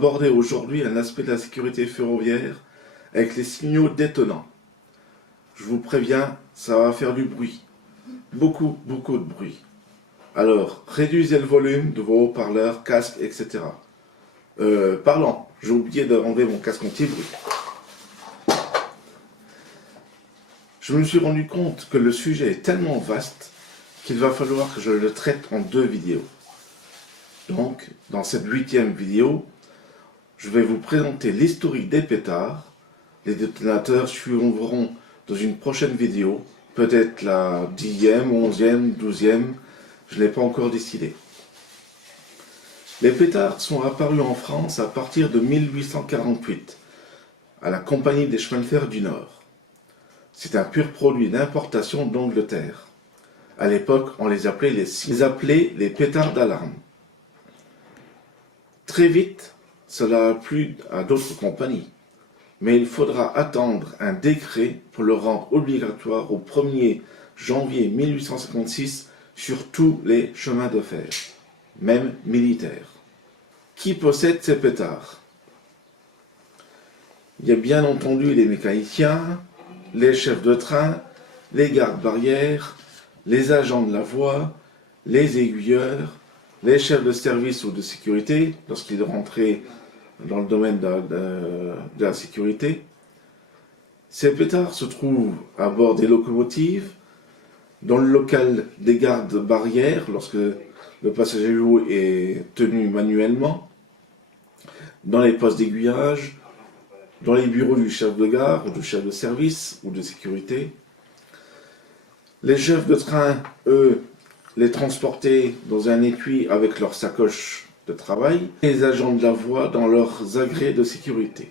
aborder aujourd'hui un aspect de la sécurité ferroviaire avec les signaux détonnants. Je vous préviens, ça va faire du bruit. Beaucoup de bruit. Alors, réduisez le volume de vos haut-parleurs, casques, etc. Parlant, j'ai oublié d'enlever mon casque anti-bruit. Je me suis rendu compte que le sujet est tellement vaste qu'il va falloir que je le traite en 2 vidéos. Donc, dans cette 8e vidéo, je vais vous présenter l'historique des pétards. Les détonateurs suivront dans une prochaine vidéo, peut-être la 10e, 11e, 12e, je ne l'ai pas encore décidé. Les pétards sont apparus en France à partir de 1848, à la Compagnie des chemins de fer du Nord. C'est un pur produit d'importation d'Angleterre. À l'époque, on les appelait les pétards d'alarme. Très vite, cela a plu à d'autres compagnies, mais il faudra attendre un décret pour le rendre obligatoire au 1er janvier 1856 sur tous les chemins de fer, même militaires. Qui possède ces pétards? Il y a bien entendu les mécaniciens, les chefs de train, les gardes-barrières, les agents de la voie, les aiguilleurs, les chefs de service ou de sécurité, lorsqu'ils rentraient dans le domaine de la sécurité. Ces pétards se trouvent à bord des locomotives, dans le local des gardes-barrières, lorsque le passager est tenu manuellement, dans les postes d'aiguillage, dans les bureaux du chef de gare, ou du chef de service, ou de sécurité. Les chefs de train, eux, les transportaient dans un étui avec leur sacoche de travail, et les agents de la voie dans leurs agrès de sécurité.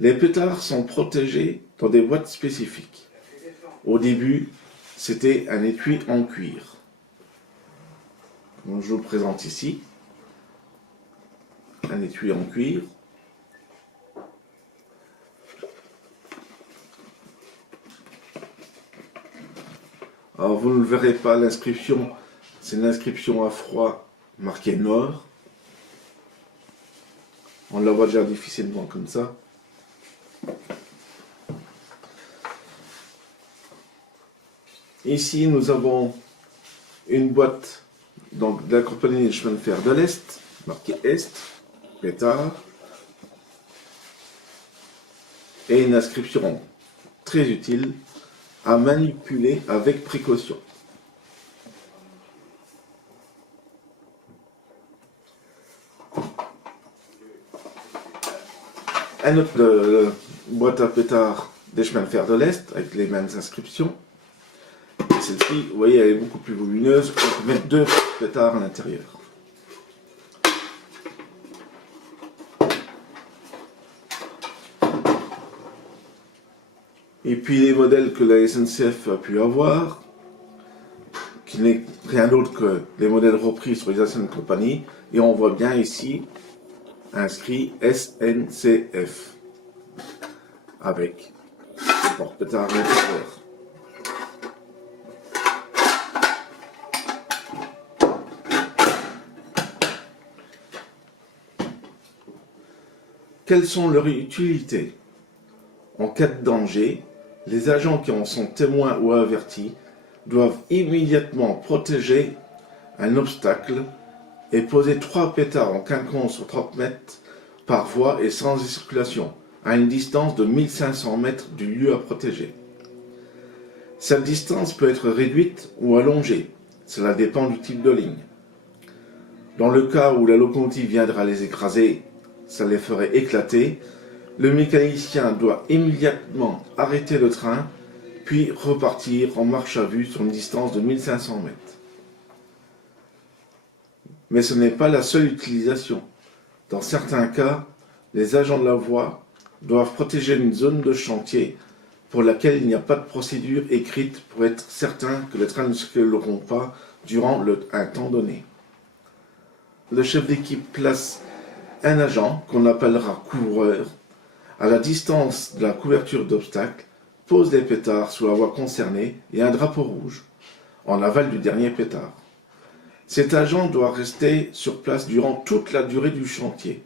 Les pétards sont protégés dans des boîtes spécifiques. Au début, c'était un étui en cuir. Donc, je vous présente ici un étui en cuir. Alors vous ne verrez pas l'inscription, c'est une inscription à froid marquée Nord. On la voit déjà difficilement comme ça. Ici nous avons une boîte donc, de la compagnie des chemins de fer de l'Est, marquée Est, pétard, et une inscription très utile à manipuler avec précaution. Un autre boîte à pétards des chemins de fer de l'Est avec les mêmes inscriptions. Celle-ci, vous voyez, elle est beaucoup plus volumineuse. On peut mettre 2 pétards à l'intérieur. Et puis les modèles que la SNCF a pu avoir, qui n'est rien d'autre que les modèles repris sur les anciennes compagnies, et on voit bien ici inscrit SNCF avec le porte-pétard à l'intérieur. Quelles sont leurs utilités? En cas de danger, les agents qui en sont témoins ou avertis doivent immédiatement protéger un obstacle et poser 3 pétards en quinconce sur 30 mètres par voie et sans circulation, à une distance de 1500 mètres du lieu à protéger. Cette distance peut être réduite ou allongée, cela dépend du type de ligne. Dans le cas où la locomotive viendra les écraser, ça les ferait éclater, le mécanicien doit immédiatement arrêter le train, puis repartir en marche à vue sur une distance de 1500 mètres. Mais ce n'est pas la seule utilisation. Dans certains cas, les agents de la voie doivent protéger une zone de chantier pour laquelle il n'y a pas de procédure écrite pour être certain que les trains ne circuleront pas durant un temps donné. Le chef d'équipe place un agent, qu'on appellera couvreur, à la distance de la couverture d'obstacle, pose des pétards sous la voie concernée et un drapeau rouge, en aval du dernier pétard. Cet agent doit rester sur place durant toute la durée du chantier,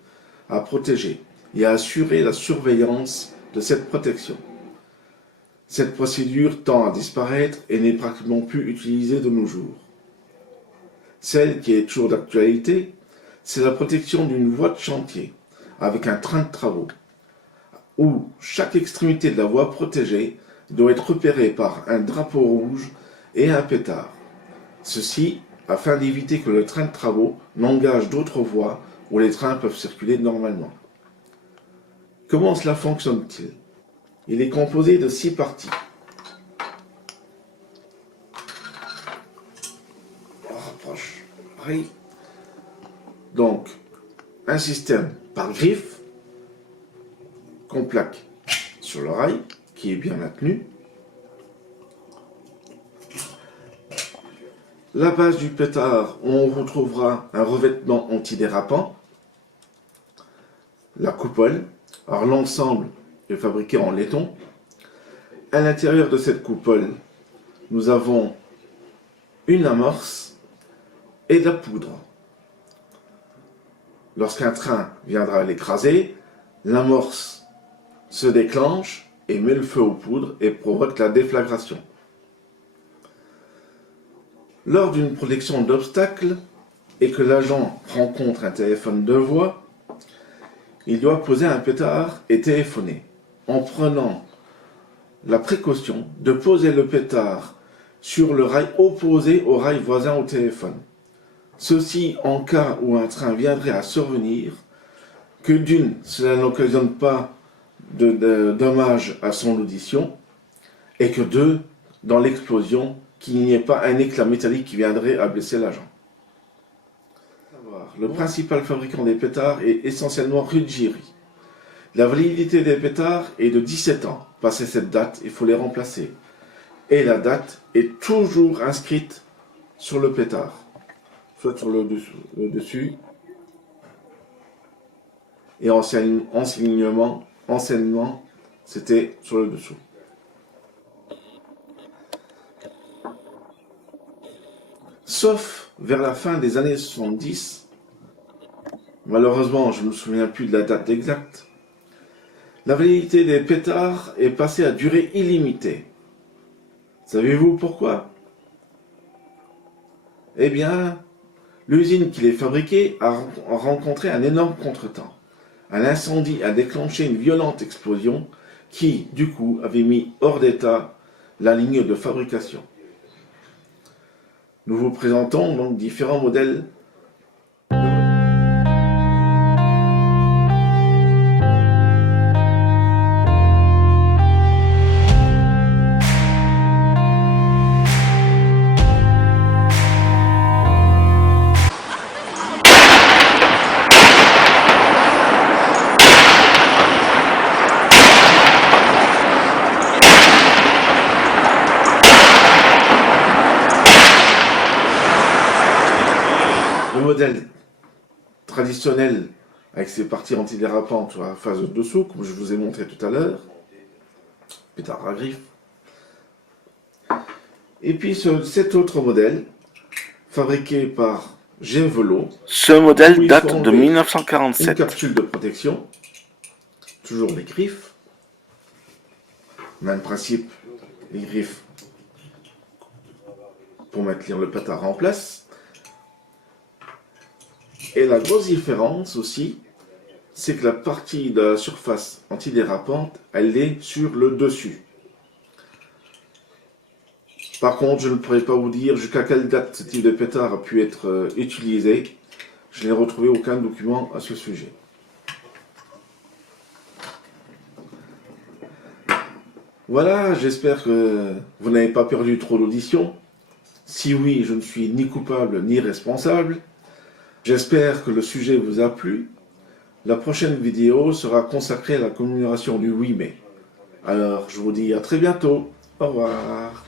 à protéger et à assurer la surveillance de cette protection. Cette procédure tend à disparaître et n'est pratiquement plus utilisée de nos jours. Celle qui est toujours d'actualité, c'est la protection d'une voie de chantier avec un train de travaux, où chaque extrémité de la voie protégée doit être repérée par un drapeau rouge et un pétard. Ceci afin d'éviter que le train de travaux n'engage d'autres voies où les trains peuvent circuler normalement. Comment cela fonctionne-t-il? Il est composé de 6 parties. On rapproche. Oui. Donc, un système par griffe qu'on plaque sur le rail, qui est bien maintenu. La base du pétard, où on retrouvera un revêtement antidérapant. La coupole. Alors l'ensemble est fabriqué en laiton. À l'intérieur de cette coupole, nous avons une amorce et de la poudre. Lorsqu'un train viendra l'écraser, l'amorce se déclenche et met le feu aux poudres et provoque la déflagration. Lors d'une protection d'obstacle et que l'agent rencontre un téléphone de voie, il doit poser un pétard et téléphoner, en prenant la précaution de poser le pétard sur le rail opposé au rail voisin au téléphone. Ceci en cas où un train viendrait à survenir, que d'une, cela n'occasionne pas de dommages à son audition, et que deux, dans l'explosion, qu'il n'y ait pas un éclat métallique qui viendrait à blesser l'agent. Le principal fabricant des pétards est essentiellement Ruggieri. La validité des pétards est de 17 ans. Passé cette date, il faut les remplacer. Et la date est toujours inscrite sur le pétard, soit sur le dessus. Et enseignement, c'était sur le dessous. Sauf vers la fin des années 70, malheureusement je ne me souviens plus de la date exacte, la validité des pétards est passée à durée illimitée. Savez-vous pourquoi? Eh bien, l'usine qui les fabriquait a rencontré un énorme contretemps. Un incendie a déclenché une violente explosion qui, du coup, avait mis hors d'état la ligne de fabrication. Nous vous présentons donc différents modèles. Le modèle traditionnel avec ses parties antidérapantes sur la phase de dessous, comme je vous ai montré tout à l'heure, pétard à griffe. Et puis cet autre modèle, fabriqué par Gévelo. Ce modèle date de 1947. Une capsule de protection, toujours les griffes. Même principe, les griffes pour maintenir le pétard en place. Et la grosse différence aussi, c'est que la partie de la surface antidérapante, elle est sur le dessus. Par contre, je ne pourrais pas vous dire jusqu'à quelle date ce type de pétard a pu être utilisé. Je n'ai retrouvé aucun document à ce sujet. Voilà, j'espère que vous n'avez pas perdu trop d'audition. Si oui, je ne suis ni coupable ni responsable. J'espère que le sujet vous a plu. La prochaine vidéo sera consacrée à la commémoration du 8 mai. Alors, je vous dis à très bientôt. Au revoir.